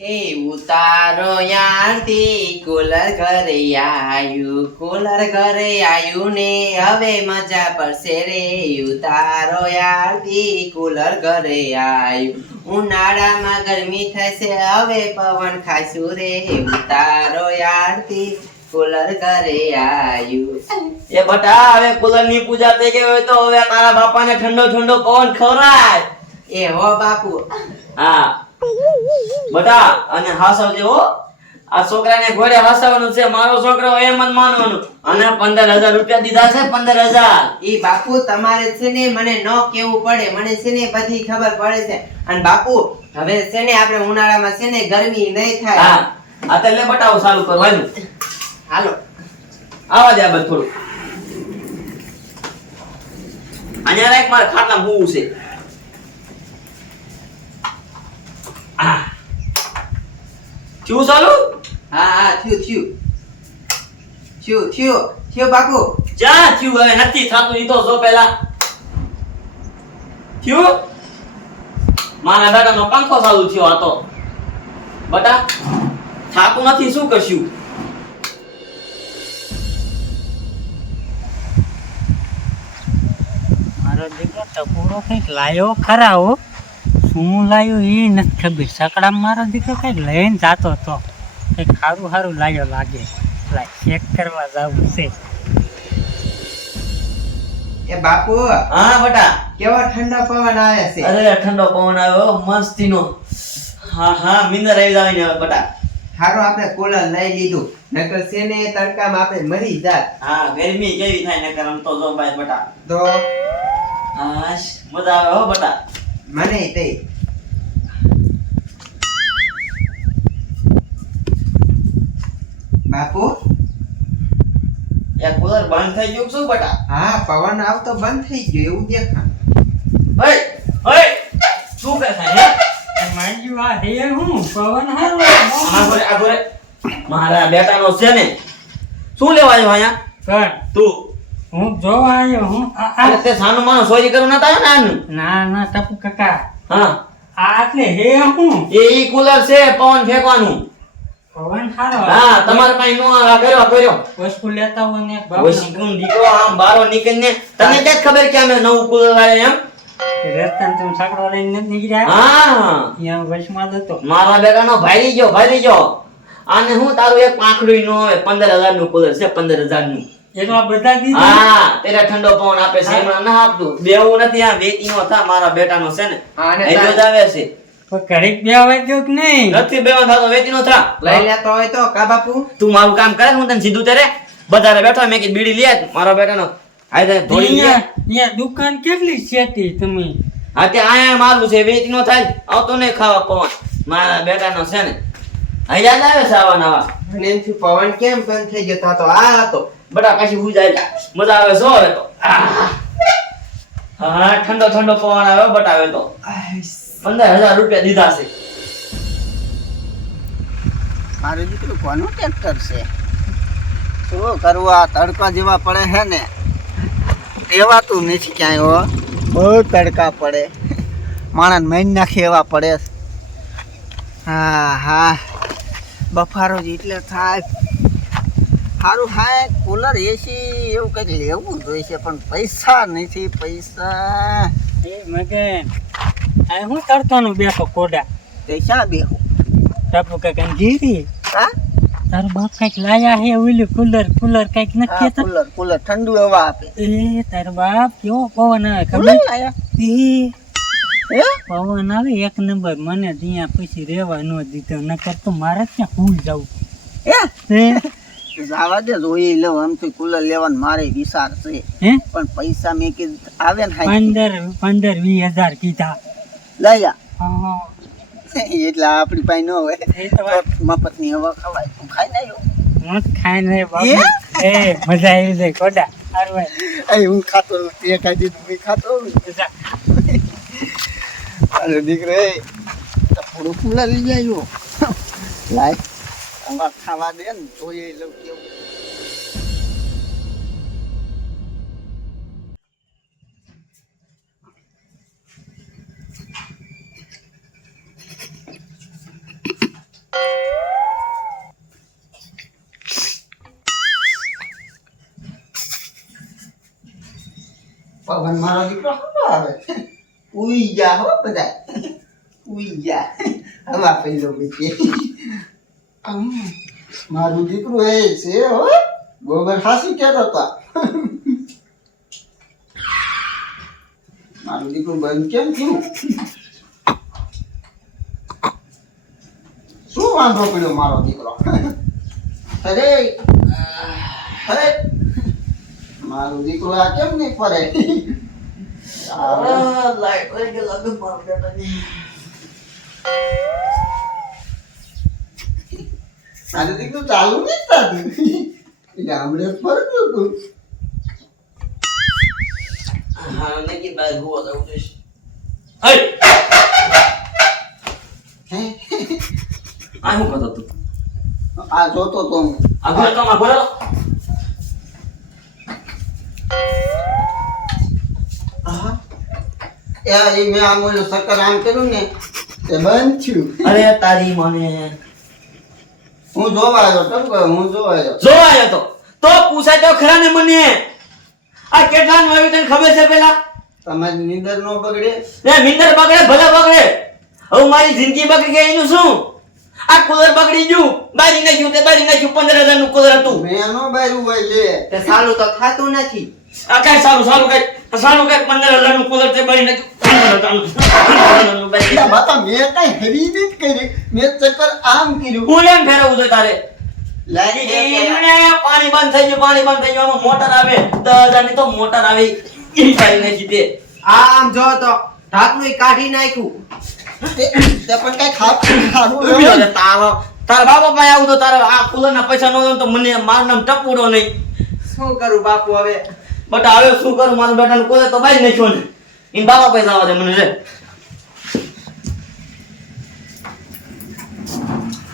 એ ઉતારો યારથી કુલર ઘરે આયું ને હવે મજા પડશે રે ઉતારો યારથી કુલર ઘરે આયું ઉનાળામાં ગરમી થશે હવે પવન ખાશું રે ઉતારો યારથી કુલર ઘરે આયું એ બટા હવે કુલર ની પૂજા થઈ ગઈ હોય તો હવે તારા બાપાને ઠંડો ઠંડો પવન ખવરાય. એ હો બાપુ. હા બટા અને હાસવજે હો. આ છોકરાને ઘોડે હાસવાનું છે. મારો છોકરો એમ જ માનવાનું. અને 15,000 રૂપિયા દીધા છે. 15,000. ઈ બાપુ તમારે છે ને મને ન કેવું પડે, મને છે ને બધી ખબર પડે છે. અને બાપુ હવે છે ને આપણે ઉનાળામાં છે ને ગરમી નહીં થાય. હા આ તે લે બટાવો ચાલુ કરવાનું. હાલો આવા દે આ બધું થોડું. અહીંયા રાખ મારા ખાટલામાં હું છે. શું ચાલુ? હા થયું બાપુ. જા થયું હવે નથી થાતું. ઈ તો જો પેલા થયું. મારા બેટાનો પંખો ચાલુ થયો આ તો. બટા થાતું નથી શું કરશું? મારો દીકરો ટપુરો કઈક લાયો ખરા હો. શું લાયો એ નથી ખબર. સકડામાં મારો દીકરો કઈક લઈને જાતો હતો. કઈક સારું લાયો લાગે. ચેક કરવા જવું છે. એ બાપુ હા બટા. કેવો ઠંડો પવન આવે છે. અરે ઠંડો પવન આવ્યો મસ્તીનો. હા મિંદર આવી જાવ ને બટા. હારો આપણે કુલર લઈ લીધું, નકર છે ને તડકામાં આપણે મરી જાત. હા ગરમી કેવી થાય નકર આમ તો જો બાય બટા. તો હાશ મજા આવે હો બટા. મને તે બાપુ યાર કુલર બંધ થઈ ગયું શું બટા? હા પવન આવતો બંધ થઈ ગયો એવું દેખા. ઓય શું કરે છે? મારી વાત હે હું પવન હારો. આ ગોરે મારા બેટાનો છે ને. શું લેવા આવ્યો અહીંયા? કર તું હું જોવા આવ્યો હું. અરે તે સાનું માનો સોરી કરું નતા આવ્યો ને આનું? ના ટપુ કાકા હા આ એટલે હે હું ઈ કુલર છે પવન ફેંકવાનું. પવન હારો. હા તમારે પાસે નો આ કર્યો વસ્તુ લેતા હોય ને વશીકુન દીકરો આમ બારો નીકળીને તને ક્યાં ખબર કે અમે નવું કુલર લાવ્યા એમ? રસ્તામાં તમે સકડો લઈને નથી નીકળ્યા. હા અહીંયા વચમાં જ હતો. મારા બેટાનો ભાઈ ગયો. આને હું તારું એક પાંખડું નો આવે. 15,000 નું કુલર છે. 15,000 નું. એટલા બધા દીધા. હા તેરા ઠંડો પવન આપે છે. એમાં ના આપતું બેવું નથી. આ વેતીનો થા મારા બેટાનો છે ને. હા, ને એટલો જ આવે છે. પણ ઘડીક બે વાગ્યો કે નહીં. નથી બેવા થાતો વેતીનો થા. લઈ લેતો હોય તો કા બાપુ. તું મારું કામ કરે હું તને સીધું તેરે બજારે બેઠો મેં કીધું બીડી લે મારા બેટાનો. આય ધોળી લે. અહીંયા દુકાન કેટલી છેટી તમે. હા તે આયા મારું છે વેતીનો થાય આવતો નહીં ખાવા પવન મારા બેટાનો છે ને. હા યાદ આવે છે આવા નવા. અને એમથી પવન કેમ બંધ થઈ ગયો તા તો આ હતો. બટા પાછી હું જાય મજા આવે છો હવે તો. હા ઠંડો પવન આવે બટા હવે તો. 15,000 રૂપિયા દીધા છે. મારું દીકરું કોનું ટ્રેક્ટર છે? શું કરવા તડકા જેવા પડે છે ને એવાતું નથી ક્યાંય હો. બહુ તડકા પડે. માણસ મહિને નાખે એવા પડે. હા બફારો જ એટલે થાય. સારું હા કુલર એસી એવું કંઈક લેવું જોઈએ પણ પૈસા નથી. પૈસા એ મગન આ હું તડકાનું બેઠો કોડા. પૈસા બેહું ટપુ કાકા ગીરી. હા તારો બાપ કઈક લાયા હે ઓલું કુલર કઈક નથી કેતા. કુલર ઠંડુ હવા આપે. એ તારો બાપ કેવો પવન આવે કુલર ખબર? લાયા એ પવન આવે એક નંબર. મને ત્યાં પછી રેવા ન દીધો નકર તો મારે ક્યાં હું જવું. જવા દે જોઈ લઉં. આમ તો કુલર લેવાનો મારે વિચાર છે હે પણ પૈસા મેં કીધું આવે ને 15-20 હજાર કીધા. લયા હા એટલે આપણી પાસે ન હોય. એ તો વાત મફતની હવા ખવાય. તું ખાઈ ના મત ખાઈ ને બાપ. એ મજા આવી જાય કોડા. હારું ભાઈ હું ખાતો તે ખાઈ દીધું મેં ખાતો અરે દીકરો થોડું કુલર લઈ જાય લાય અમાર ખાવા દે ને જોઈએ લઉં કેવું. પવન મારો દીકરો હલો આવે ઉઈ જા હો બધા ઉઈ જા હવા પેલો બીજી મારું દીકરું એ છે હો ગોબર ખાસી કહેતો હતા મારું દીકરું બંધ કેમ થયું શું વાંધો પડ્યો મારો દીકરો અરે અરે મારું દીકરું આ કેમ નહીં ફરે લાઈટ વહી ગઈ લાગે મારા બેટાની. મારું દીકરું ચાલુ નહીં થતું ગામડે ફરતું હતું હા નકી બાર હુવા તો ઉઠીશ. હઈ હે? આ શું કરતો તું? આ જોતો તો હું આ ઘોડો તો માં ઘોડો. આહા. એ મેં આમ ઓલું શક્કર આમ કર્યું ને તે બંધ થયું અરે તારી મને હું જોવા આવ્યો કેમ કે હું જોવા આવ્યો જો આયો તો પૂછાય તો ખરા ને મને આ કેટલા નું આવ્યું તને ખબર છે પેલા? તમારી નીંદર નો બગડે એ મિંદર બગડે ભલે બગડે હવે મારી જિંદગી બગડી ગઈ એનું શું? આ કુલર બગડી ગયું બારી નાખ્યું તે બારી નાખ્યું 15,000 નું કુલર હતું. મેં નો બાર્યું ભાઈ લે તે સાલું તો થાતું નથી. આ કઈ સારું કઈ 15,000 નું કુલર તે બારી નાખ્યું 15,000 નું બારી એટલે નાખ્યું. બાપા મેં કઈ ખરીદી જ કરી મેં ચક્કર આમ કર્યું હું એમ ફેરવું છે તારે લાગી પાણી બંધ થઈ ગયું આમાં મોટર આવે 10,000 ની તો મોટર આવે ઈ બારી નાખી તે. આમ જો તો ઢાંકણું કાઢી નાખ્યું. તે પણ કઈ ખારું ઉભી રહો ને તારા બાપા પાસે આવું તો તારા આ કુલર ના પૈસા ન દઉં તો મને મારું નામ ટપુડો નહીં. શું કરું બાપુ હવે? બટ હવે શું કરું મારું બેટાનું કુલર તો બારી નાખ્યો ને એમ બાપા પૈસા આવવા દે મને રે.